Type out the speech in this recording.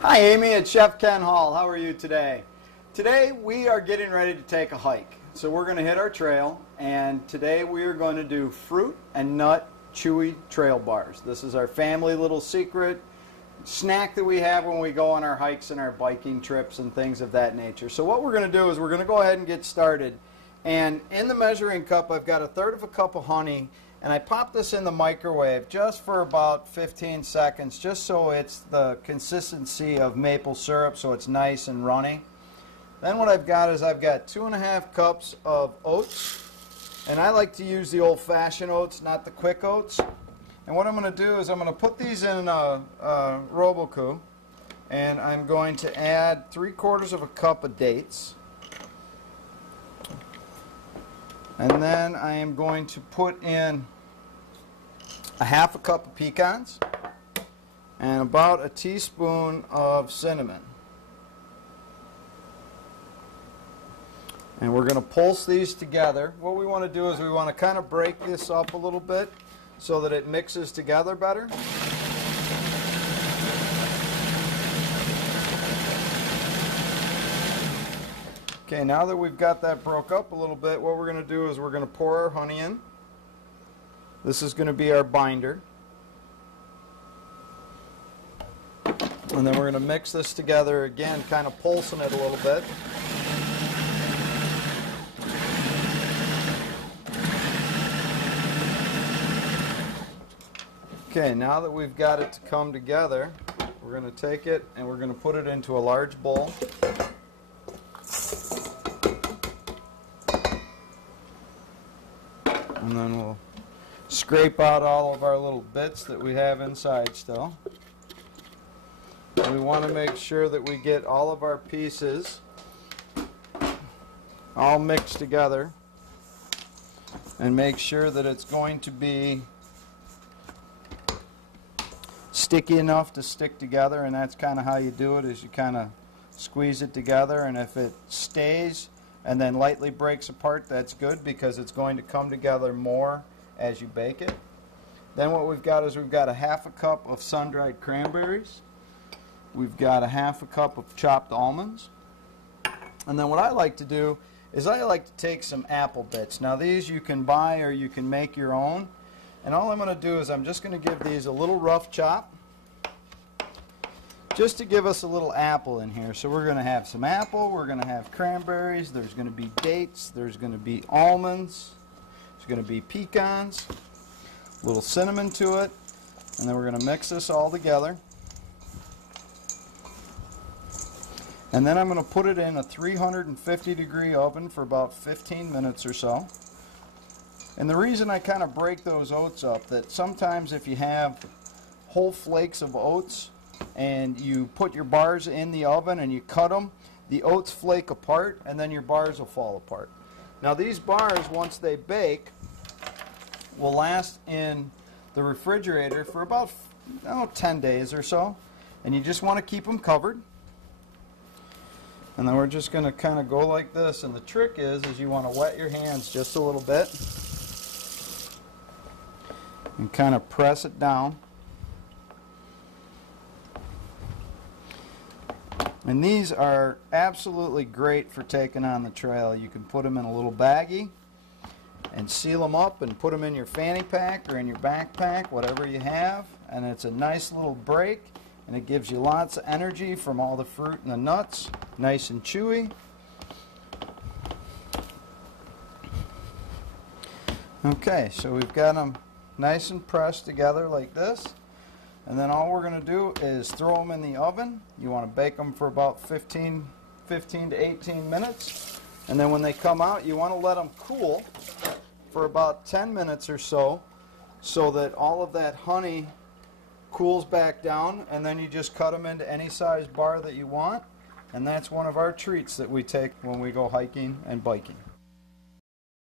Hi Amy, it's Chef Ken Hall. How are you today? Today we are getting ready to take a hike. So we're going to hit our trail, and today we are going to do fruit and nut chewy trail bars. This is our family little secret snack that we have when we go on our hikes and our biking trips and things of that nature. So what we're going to do is we're going to go ahead and get started. And in the measuring cup I've got 1/3 of a cup of honey, and I pop this in the microwave just for about 15 seconds just so it's the consistency of maple syrup, so it's nice and runny. Then what I've got is 2½ cups of oats, and I like to use the old-fashioned oats, not the quick oats. And what I'm going to do is I'm going to put these in a Roboku, and I'm going to add 3/4 of a cup of dates. And then I am going to put in 1/2 cup of pecans and about a teaspoon of cinnamon. And we're going to pulse these together. What we want to do is we want to kind of break this up a little bit so that it mixes together better. Okay, now that we've got that broke up a little bit, what we're going to do is we're going to pour our honey in. This is going to be our binder. And then we're going to mix this together again, kind of pulsing it a little bit. Okay, now that we've got it to come together, we're going to take it and we're going to put it into a large bowl. And then we'll scrape out all of our little bits that we have inside still. And we want to make sure that we get all of our pieces all mixed together and make sure that it's going to be sticky enough to stick together, and that's kind of how you do it, is you kind of squeeze it together, and if it stays and then lightly breaks apart, that's good because it's going to come together more as you bake it. Then what we've got is we've got 1/2 cup of sun-dried cranberries. We've got 1/2 cup of chopped almonds. And then what I like to do is I like to take some apple bits. Now these you can buy or you can make your own. And all I'm going to do is I'm just going to give these a little rough chop, just to give us a little apple in here. So we're going to have some apple, we're going to have cranberries, there's going to be dates, there's going to be almonds, there's going to be pecans, a little cinnamon to it, and then we're going to mix this all together. And then I'm going to put it in a 350-degree oven for about 15 minutes or so. And the reason I kind of break those oats up, that sometimes if you have whole flakes of oats and you put your bars in the oven and you cut them, the oats flake apart and then your bars will fall apart. Now these bars, once they bake, will last in the refrigerator for about 10 days or so, and you just want to keep them covered. And then we're just going to kind of go like this, and the trick is you want to wet your hands just a little bit and kind of press it down. And these are absolutely great for taking on the trail. You can put them in a little baggie and seal them up and put them in your fanny pack or in your backpack, whatever you have. And it's a nice little break, and it gives you lots of energy from all the fruit and the nuts, nice and chewy. Okay, so we've got them nice and pressed together like this, and then all we're going to do is throw them in the oven. You want to bake them for about 15 to 18 minutes, and then when they come out you want to let them cool for about 10 minutes or so that all of that honey cools back down, and then you just cut them into any size bar that you want, and that's one of our treats that we take when we go hiking and biking.